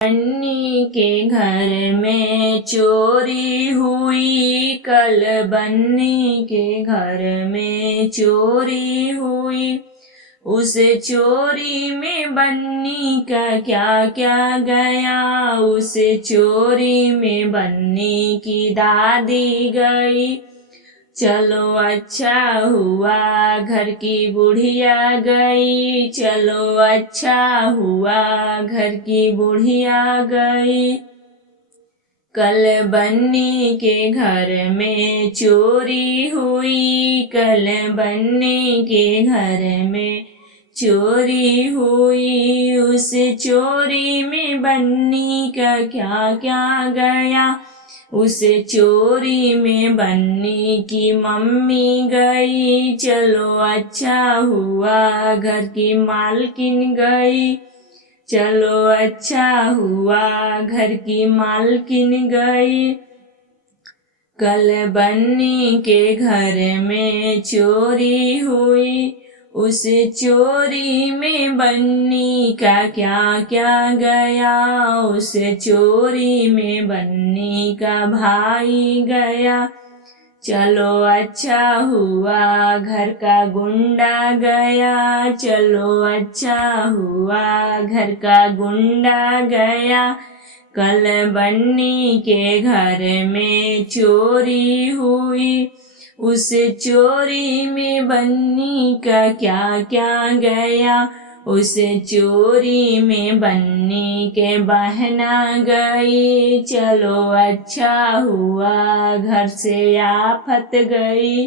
बन्नी के घर में चोरी हुई, कल बन्नी के घर में चोरी हुई। उस चोरी में बन्नी का क्या क्या गया, उस चोरी में बन्नी की दादी गई। चलो अच्छा हुआ घर की बुढ़िया गई, चलो अच्छा हुआ घर की बुढ़िया गई। कल बन्नी के घर में चोरी हुई, कल बन्नी के घर में चोरी हुई। उस चोरी में बन्नी का क्या क्या गया, उस चोरी में बन्नी की मम्मी गई। चलो अच्छा हुआ घर की मालकिन गई, चलो अच्छा हुआ घर की मालकिन गई। कल बन्नी के घर में चोरी हुई, उस चोरी में बन्नी का क्या क्या गया, उस चोरी में बन्नी का भाई गया। चलो अच्छा हुआ घर का गुंडा गया, चलो अच्छा हुआ घर का गुंडा गया। कल बन्नी के घर में चोरी हुई, उस चोरी में बन्नी का क्या क्या गया, उस चोरी में बन्नी के बहना गई। चलो अच्छा हुआ घर से आफत गई,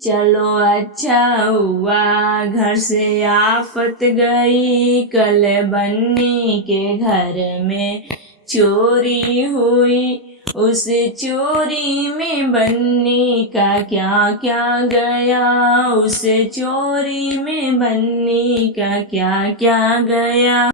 चलो अच्छा हुआ घर से आफत गई। कल बन्नी के घर में चोरी हुई, उस चोरी में बन्नी का क्या क्या गया, उस चोरी में बन्नी का क्या क्या गया।